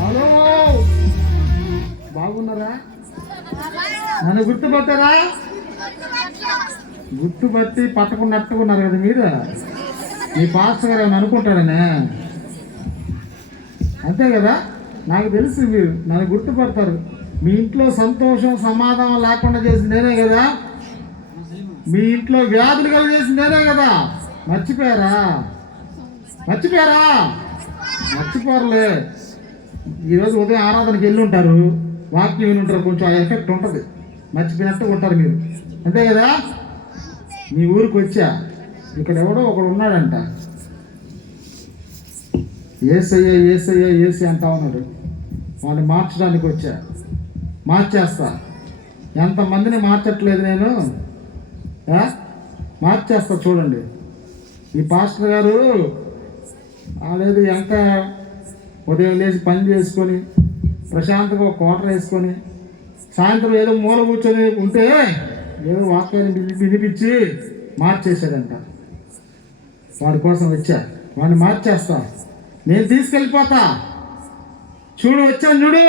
Hello, బాగున్నారా? నన్ను గుర్తుపట్టారా? గుర్తుపట్టి పట్టకున్నట్టుకున్నారు కదా మీరు. మీ పాస్టర్ గారు ఏమైనా అనుకుంటాడనే? అంతే కదా, నాకు తెలుసు మీరు నన్ను గుర్తుపడతారు. మీ ఇంట్లో సంతోషం సమాధానం లేకుండా చేసింది నేనే కదా, మీ ఇంట్లో వ్యాధులు కలిగి చేసింది నేనే కదా. మర్చిపోయారా? మర్చిపోరలే. ఈరోజు ఉదయం ఆరాధనకి వెళ్ళి ఉంటారు, వాక్యం విని ఉంటారు, కొంచెం ఆ ఎఫెక్ట్ ఉంటుంది, మర్చిపోయినట్టు ఉంటారు మీరు. అంతే కదా. మీ ఊరికి వచ్చా, ఇక్కడ ఎవడో ఒకడు ఉన్నాడంట, ఏసయ్య ఏసయ్య ఏసీ అంటా ఉన్నాడు. వాడిని మార్చడానికి వచ్చా, మార్చేస్తా. ఎంతమందిని మార్చట్లేదు నేను, మార్చేస్తా. చూడండి, ఈ పాస్టర్ గారు లేదు ఎంత ఉదయం లేచి పని చేసుకొని ప్రశాంతంగా ఒక క్వార్టర్ వేసుకొని సాయంత్రం ఏదో మూల కూర్చొని ఉంటే ఏదో వాక్యాన్ని వినిపించి మార్చేశాడంట. వాడి కోసం వచ్చా, వాడిని మార్చేస్తా, నేను తీసుకెళ్ళిపోతా. చూడు వచ్చాను, చూడు.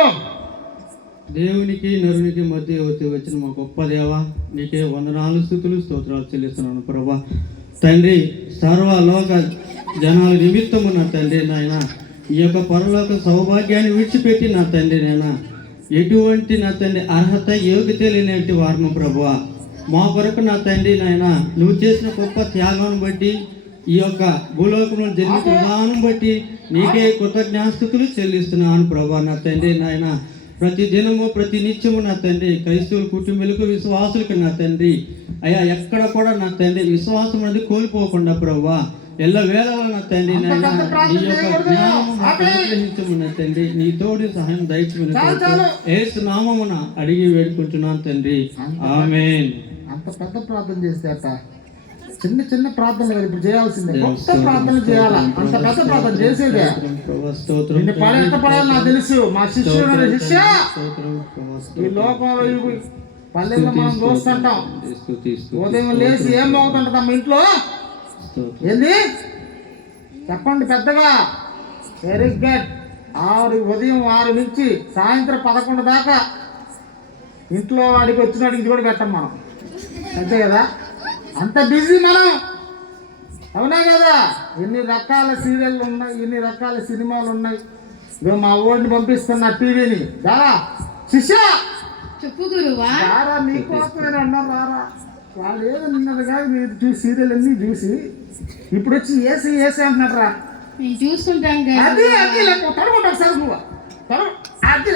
దేవునికి నరునికి మధ్య వచ్చిన మా గొప్ప దేవ, నీకే వందనాలు స్తుతులు స్తోత్రాలు చెల్లిస్తున్నాను ప్రభా. తండ్రి, సర్వలోక జనాల నిమిత్తము నా తండ్రి నాయన ఈ యొక్క పరలోక సౌభాగ్యాన్ని విడిచిపెట్టి నా తండ్రి నాయన ఎటువంటి నా తండ్రి అర్హత యోగ్యత లేనటువంటి వారము ప్రభువా. మా కొరకు నా తండ్రి నాయన నువ్వు చేసిన గొప్ప త్యాగాన్ని బట్టి, ఈ యొక్క భూలోకంలో జన్మించిన విధానం బట్టి నీకే కృతజ్ఞాస్తుతులు చెల్లిస్తున్నాను ప్రభా. నా తండ్రి నాయన ప్రతి దినము ప్రతి నిత్యము నా తండ్రి క్రైస్తవుల కుటుంబీలకు విశ్వాసులకు నా తండ్రి అయ్యా ఎక్కడ కూడా నా తండ్రి విశ్వాసం అనేది కోల్పోకుండా ప్రభా ఎల్ల వేళలో నా తండ్రి నాయన నీ యొక్క జ్ఞానము అనుగ్రహించము నా తండ్రి, నీ తోడి సహాయం దయచేయమని యేసు నామమున అడిగి వేడుకుంటున్నాను తండ్రి, ఆమేన్. అంత పెద్ద ప్రార్థన చేస్తే అట్ట చిన్న చిన్న ప్రార్థనలు కదా ఇప్పుడు చేయాల్సిందే, గొప్ప ప్రార్థన చేయాలా. అంత పెద్ద ప్రార్థన చేసేదే పడాలి నాకు తెలుసు. మా శిష్యుడు శిష్య ఈ లోకంలో పల్లెల్లో మనం చూస్తుంటాం, ఉదయం లేచి ఏం బాగుంటుంటుంది అమ్మ ఇంట్లో ఏంది చెప్పండి పెద్దగా. Very good. ఉదయం 6 నుంచి సాయంత్రం 11 దాకా ఇంట్లో వాడికి వచ్చినాడు ఇది కూడా పెట్టం మనం, అంతే కదా. అంత బిజీ మనం, అవునా కదా. ఎన్ని రకాల సీరియళ్ళు ఉన్నాయి, ఎన్ని రకాల సినిమాలు ఉన్నాయి. ఇదో మా ఓడిని పంపిస్తున్నా టీవీని, దారా శిష్య చెప్పు గురువా. దారా నీకోసం నేను అన్నా రారా. వాళ్ళు ఏదో నిన్నది కాదు, మీరు చూసి సీరియల్ అన్నీ చూసి ఇప్పుడు వచ్చి ఏసీ ఏసీ అంటున్నారు రా. నేను చూస్తుంటాం అది అది తడగొంటారు సార్ నువ్వు అది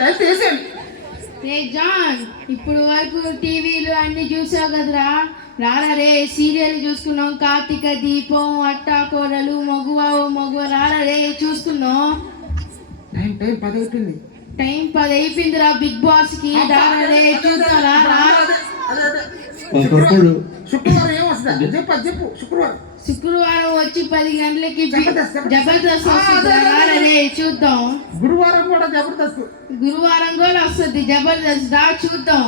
అంతే వేసేయండి. రే జాన్, ఇప్పుడు వరకు టీవీలు అన్ని చూసావు కదరా. రారా రే, సీరియల్ చూసుకున్నాం, కార్తీక దీపం, అట్టాకోడలు, మగువ రారా రే చూసుకున్నాం. టైం 10 అయిపోయింది. టైం 10 అయిపోయిందిరా బిగ్ బాస్ కి. రారా రే చూద్దారా. శుక్రవారం ఏమొస్తుంది చెప్పు. శుక్రవారం వచ్చి 10 గంటలకి జబర్దస్త్ వస్తుంది, రారా రే చూద్దాం. గురువారం కూడా జబర్దస్త్, గురువారం కూడా వస్తుంది జబర్దస్త్, రా చూద్దాం.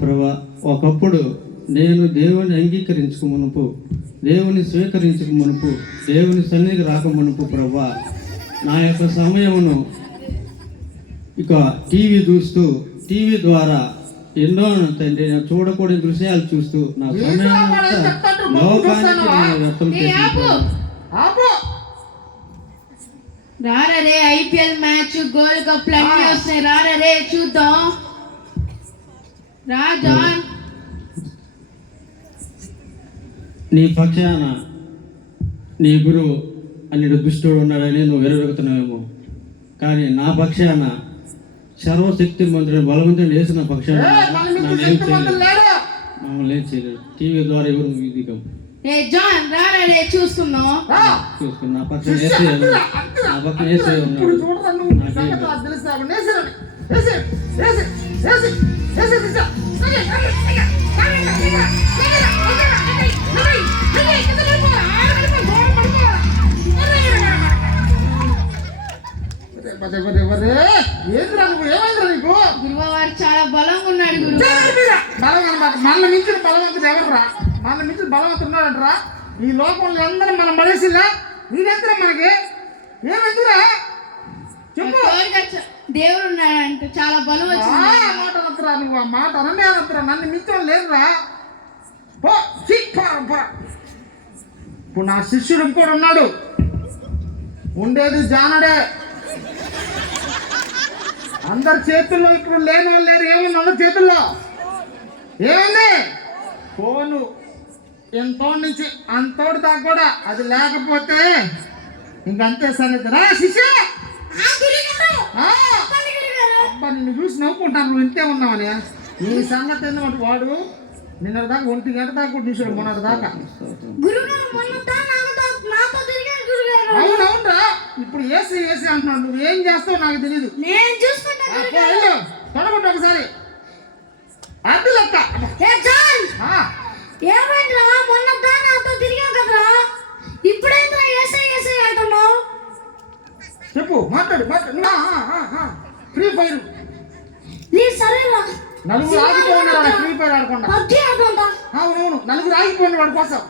ప్రభా, ఒకప్పుడు నేను దేవుని అంగీకరించక మునుపు, దేవుని స్వీకరించక మునుపు, దేవుని సన్నిధికి రాక మునుపు ప్రభా నా యొక్క సమయమును ఇక టీవీ చూస్తూ, టీవీ ద్వారా ఎన్నో తండ్రి నేను చూడకూడని దృశ్యాలు చూస్తూ నా సమయాన్ని లోకానికి వ్యర్థం చేస్తున్నాను. రారా రే, ఐపీఎల్ మ్యాచ్, గోల్డ్ కప్ అన్ని వస్తాయి, రారా రే చూద్దాం. రా జాన్. నీ పక్షాన నీ గురువు అన్నిటి దుష్టుడు ఉన్నాడని నువ్వు వెరవెగుతున్నావేమో, కానీ నా పక్షాన సర్వశక్తి మంత్రుని బలవంతుని వేసిన పక్షాన మమ్మల్ని ఏం చేయలేదు. టీవీ ద్వారా ఎవరు దిగం. జాన్ రారా రే చూసుకున్నా. నా పక్కన వేసే ఉన్నాడు. గురువారు చాలా గురువు. మనల్ని మించిన బలవంతుడు ఎవర్రా? మనల్ని మించిన బలవంతుడు ఉన్నాడంటరా ఈ లోకంలో అందరూ మనం పడేసిలా. నీదెంతరా మనకి ఏమెందురా చెప్పు. దేవుడు ఉన్నాడంటే చాలా బలం ఆ వచ్చింది. మాట అనొద్దురా, నువ్వు ఆ మాట అననే అనొద్దురా. నన్ను మించడం లేదురా. పో ఇప్పుడు నా శిష్యుడు ఇంకోడు ఉన్నాడు, ఉండేది జానడే. అందరి చేతుల్లో ఇప్పుడు లేని వాళ్ళు లేరు. ఏముంది అందరి చేతుల్లో? ఏముంది? ఫోను. ఎంతో నుంచి అంతోటి దాకా కూడా అది లేకపోతే ఇంకంతే సంగతి. రా శిష్య, అబ్బా నిన్ను చూసి నవ్వుకుంటాను నువ్వు ఇంతే ఉన్నావని. నీ సంగతి ఏంటంటే వాడు నిన్న దాకా 1 గంట దాకా కూడా చూసాడు, మొన్నటి దాకా. అవునవునరా, ఇప్పుడు ఏసీ అంటున్నాడు. నువ్వు ఏం చేస్తావు నాకు తెలీదు. తొడగొట్టు ఒకసారి. అది లెక్క. ఏమైందిరా మొన్న నాతో తిరిగావు కదరా, ఇప్పుడేంద్రా ఏసై అంటున్నావు? చెప్పు, మాట్లాడు. ఫ్రీ ఫైర్ సరేరా, నలుగురు ఆగిపోయినారు ఫ్రీ ఫైర్ ఆడకుండా. పబ్జీ ఆడుకుంటా. అవునవును, నలుగురు ఆగిపోయిన వాడి కోసం.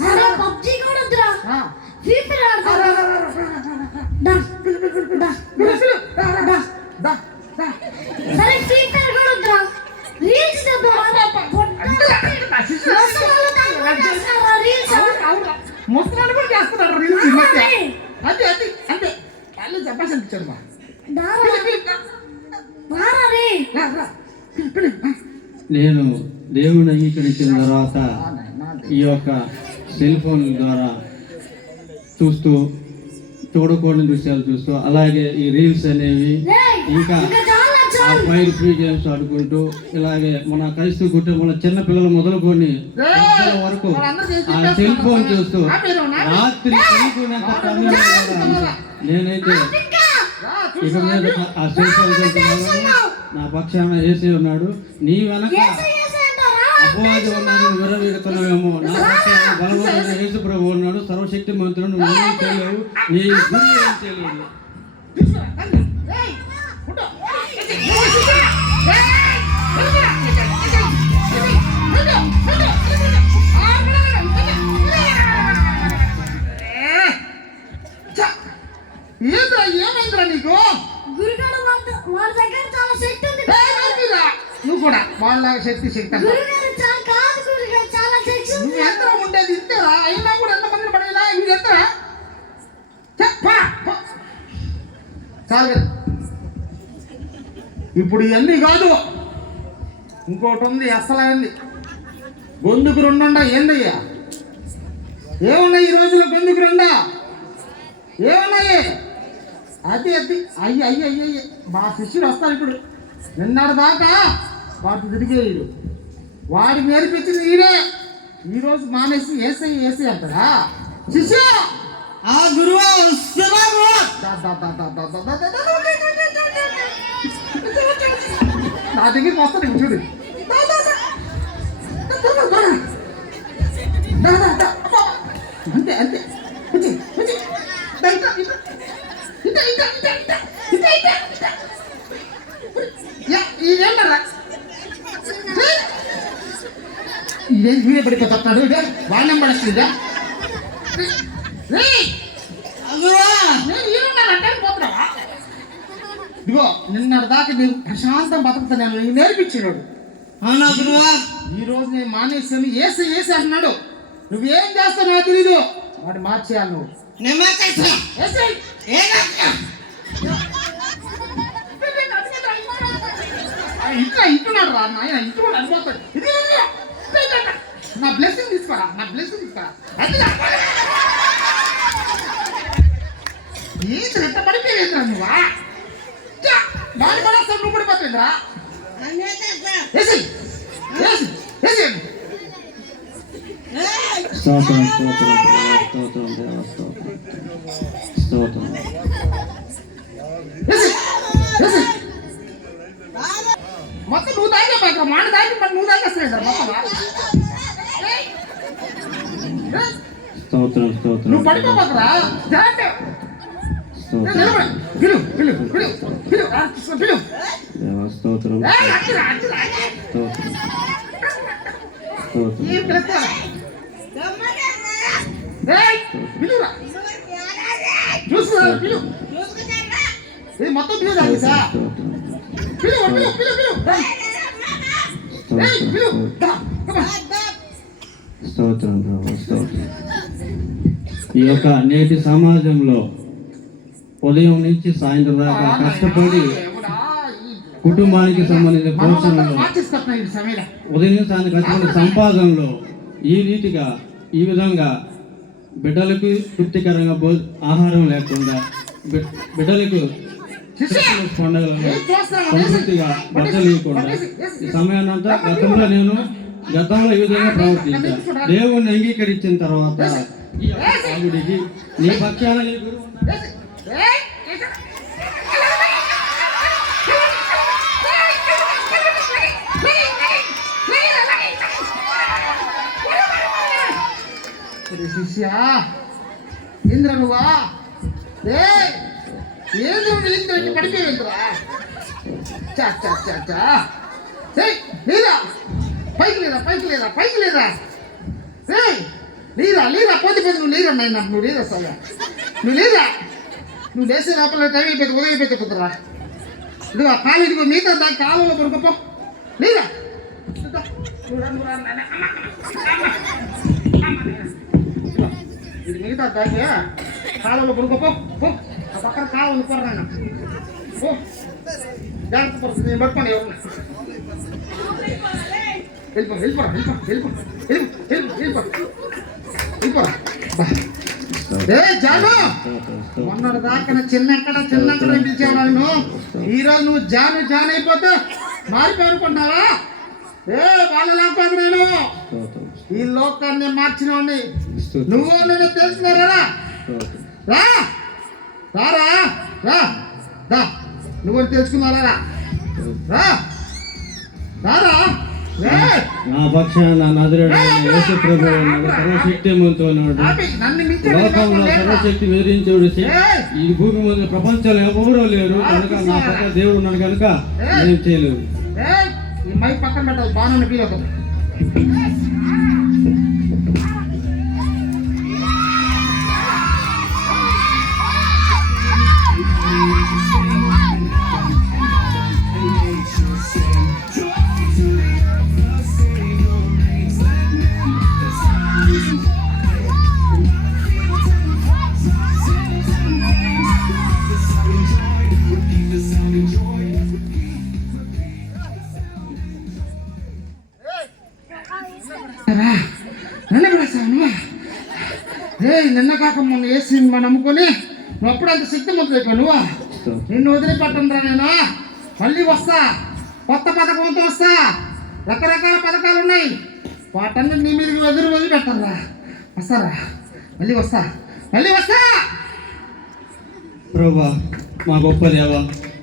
సరే పబ్జీ కూడా వద్దురా, ఫ్రీ ఫైర్ ఆడతా. సరే ఫ్రీ ఫైర్ కూడా వద్దురా, రీల్స్ ముస్తున్నాడు కూడా చేస్తున్నాడు రీల్స్. అది అది అంటే వాళ్ళు చెప్పాల్సి అనిపించాడు. నేను దేవుని అంగీకరించిన తర్వాత ఈ యొక్క సెల్ ఫోన్ ద్వారా చూస్తూ చూడకూడని దృశ్యాలు చూస్తూ, అలాగే ఈ రీల్స్ అనేవి, ఇంకా ఆ ఫైర్ ఫ్రీ గేమ్స్ ఆడుకుంటూ, ఇలాగే మన క్రైస్తవ కుటుంబంలో చిన్న పిల్లలు మొదలుకొని పెద్దల వరకు ఆ సెల్ ఫోన్ చూస్తూ రాత్రి పడుకునేంత సమయంలో నేనైతే ఇక మీద ఆ సెల్ ఫోన్ చూస్తున్నాను. నా పక్షాన ఏసీ ఉన్నాడు, నీ వెనక అపవాది ఉన్నాడు, విరవీడుతున్నావేమో. నా పక్షాన బలవంతుడైన యేసు ప్రభు ఉన్నాడు, సర్వశక్తి మంత్రుడు. నువ్వు ఏం చేయలేవు, నీ గురి ఏం చేయలేదు. ఏమైందిరా నీకు? గురుగారు వాళ్ళ దగ్గర చాలా శక్తి ఉంది. నువ్వు కూడా వాళ్ళ శక్తి గురుగారు కాదు, గురుగారు చాలా శక్తి ఉంది. నువ్వు ఎంత ఉండేది ఇంతేరా, అయినా కూడా ఎంత మంది పడేలా ఇది ఎంతరా? చాలు కదా. ఇప్పుడు ఇవన్నీ కాదు, ఇంకోటి ఉంది అసలైంది. గొంతుకు రెండుండా ఏందయ్యా? ఏమున్నాయి ఈ రోజులో గొంతుకు రెండా? ఏమున్నాయి? అది అది అయ్యి మా శిష్యుడు వస్తాడు ఇప్పుడు. నిన్నటి దాకా వాటి తిరిగేయుడు, వాడి నేర్పించింది ఈడే. ఈరోజు మానేసి ఏసై అంటారా శిష్య? ఆ గురువా నా దగ్గరికి వస్తాడు ఇప్పుడు చూడు. అంతే అంతే ఇదేం వీడే పడిపోతాడు, ఇదే వాళ్ళని పడేస్తుందా? ఇదిగో నిన్నటి దాకా నేను ప్రశాంతం బతుకుతాను, నేను నేర్పించాడు. ఈ రోజు నేను మానేసాను, ఏసీ అంటున్నాడు. నువ్వేం చేస్తావు నాకు తెలీదు, వాడు మార్చేయాలి నువ్వు. ఇంటున్నాడు రా నాయన, ఇంటున్నాడు అనిపోతాడు. నా బ్లెస్సింగ్ తీసుకోరా, నా బ్లెస్సింగ్ తీసుకోరా. ఏంటి ఎంత పడిపోయేదిరా నువ్వా? బాగా పడేస్తావు, నువ్వు పడిపోతుందిరా. స్తోత్రం స్తోత్రం స్తోత్రం దేవ స్తోత్రం స్తోత్రం. మొత్తం నువ్వు తాగే పడతావు, మాట తాగి మరి నువ్వు తాగేస్తున్నాయి సార్ మొత్తం. స్తోత్రం స్తోత్రం. నువ్వు పడిపోకరా, స్తోత్రం పిలు పిలు పిలు పిలు పిలు. స్తోత్రం ఏయ్, అడ్డురా, అడ్డురా. స్తోత్రం స్తోత్రం ఈ పిలుస్తా. ఏయ్, పిలువురా. చూసుకో, పిలువు. ఇది మొత్తం పిలువు దానికి సార్. స్తోత్రం పిలువు, పిలువు, పిలువు, పిలువు. రా. ఏయ్, పిలువు. రా, come on. స్తోత్రం ప్రభు స్తోత్రం. ఈ యొక్క నేటి సమాజంలో ఉదయం నుంచి సాయంత్రం దాకా కష్టపడి కుటుంబానికి సంబంధించిన పోషణలో మార్చేసుకుంటున్నా ఈ సమయంలో. ఉదయం సాయంత్రం కష్టపడి సంపాదనలో ఈ రీతిగా ఈ విధంగా బిడ్డలకు తృప్తికరంగా ఆహారం లేకుండా బిడ్డలకు క్రిస్మస్ పండుగలలో సంతృప్తిగా బట్టలు ఇవ్వకుండా ఈ సమయాన్నంతా గతంలో ఈ విధంగా ప్రవర్తించారు. దేవుణ్ణి అంగీకరించిన తర్వాత ఈ ఆవిడికి నీ పక్షాన నీ గురువు ఉన్నాడు. ఏయ్, శిష్య ఇంద్ర నువ్వా? ఏంద్ర ఇంద్ర పడిపోయిందిరా? చా చా చా చా. లేదా పైకి లేదా, పైకి లేదా, పైకి లేదా. లేరా లేరా, పోతే పోతే నువ్వు లేరా నాయన, నువ్వు లేరా సార్, నువ్వు లేరా. నువ్వు లేసే లోపల టైం అయిపోయింది, ఉదయం అయిపోతే కుదరా. ఇదిగో కాలేజీకి మిగతా దాని కాలంలో పడుకోపో. లేరా ఇది మిగతా దానికి కాలంలో పడుకోపో. ఆ పక్కన కాలం కొర్రా ఓ జాగ్రత్త పడుతుంది. నేను పట్టుకోండి ఎవరు వెళ్ళిపో వెళ్ళిపోరా వెళ్ళిపో వెళ్ళిపో వెళ్ళిపో వెళ్ళిపో వెళ్ళిపోరా. ఏ జాను, మొన్నటి దాకా చిన్నక్కడ పిలిచేవాడు. ఈరోజు నువ్వు జాను జాన్ అయిపోతే మారిపోనుకుంటావా? వాళ్ళ లేకపోతే నేను ఈ లోకాన్ని మార్చిన వాడిని. నువ్వు నేను తెలుసుకున్నారా? రా రారా రా దా, నువ్వు తెలుసుకున్నారా? రా రారా. నా పక్షాన నజరేయుడైన యేసు ప్రభువు సర్వశక్తిమంతుడు, లోకంలో సర్వశక్తి వివరించుడు, ఈ భూమి మీద ప్రపంచంలో ఎవరూ లేరు కనుక నా పక్క దేవుడు ఉన్నాడు కనుక నేను చేయలేదు. ఈ మైక్ పక్కన పెట్టాలి, బాగా ఫీల్ అవుతుంది. నిన్న కాక మొన్న వేసి నమ్ముకొని నువ్వు అప్పుడు అంత శక్తిమంతుడు అయిపోయి నువ్వా? నిన్ను వదిలిపెట్టండిరా నేను. మళ్ళీ వస్తా, కొత్త పథకంతో వస్తా. రకరకాల పథకాలు ఉన్నాయి, వాటన్ని నీ మీదకి వదిలిపెట్టండిరా. వస్తారా? మళ్ళీ వస్తా, మళ్ళీ వస్తా. ప్రభువా, మా గొప్ప దేవా,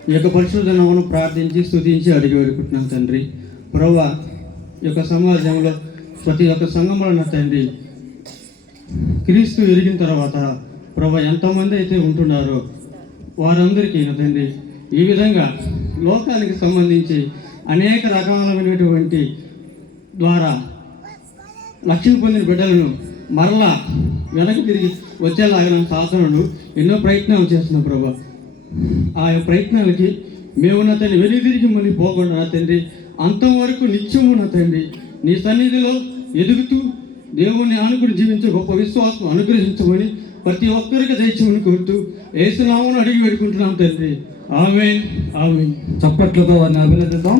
ఈ యొక్క పరిశుద్ధ నామమును ప్రార్థించి స్తుతించి అడిగి వేడుకుంటున్నాం తండ్రి. ప్రభువా, ఈ యొక్క సమాజంలో ప్రతి ఒక్క సంఘంలో తండ్రి క్రీస్తు ఎరిగిన తర్వాత ప్రభు ఎంతమంది అయితే ఉంటున్నారో వారందరికీ తండ్రి ఈ విధంగా లోకానికి సంబంధించి అనేక రకాలైనటువంటి ద్వారా రక్షణ పొందిన బిడ్డలను మరలా వెనక్కి తిరిగి వచ్చేలాగా సాధనలు ఎన్నో ప్రయత్నాలు చేస్తున్నాం ప్రభు. ఆ ప్రయత్నాలకి మేము తండ్రి వెనుక తిరిగి మళ్ళీ పోకుండా తండ్రి అంతవరకు నిత్యము తండ్రి నీ సన్నిధిలో ఎదుగుతూ దేవుణ్ణి ఆనుకుని జీవించే గొప్ప విశ్వాసం అనుగ్రహించమని ప్రతి ఒక్కరికి దయచేయమని కోరుతూ యేసు నామమున అడిగి పెట్టుకుంటున్నాం తండ్రి. ఆమేన్ ఆమేన్. చప్పట్లతో వారిని అభినందిద్దాం.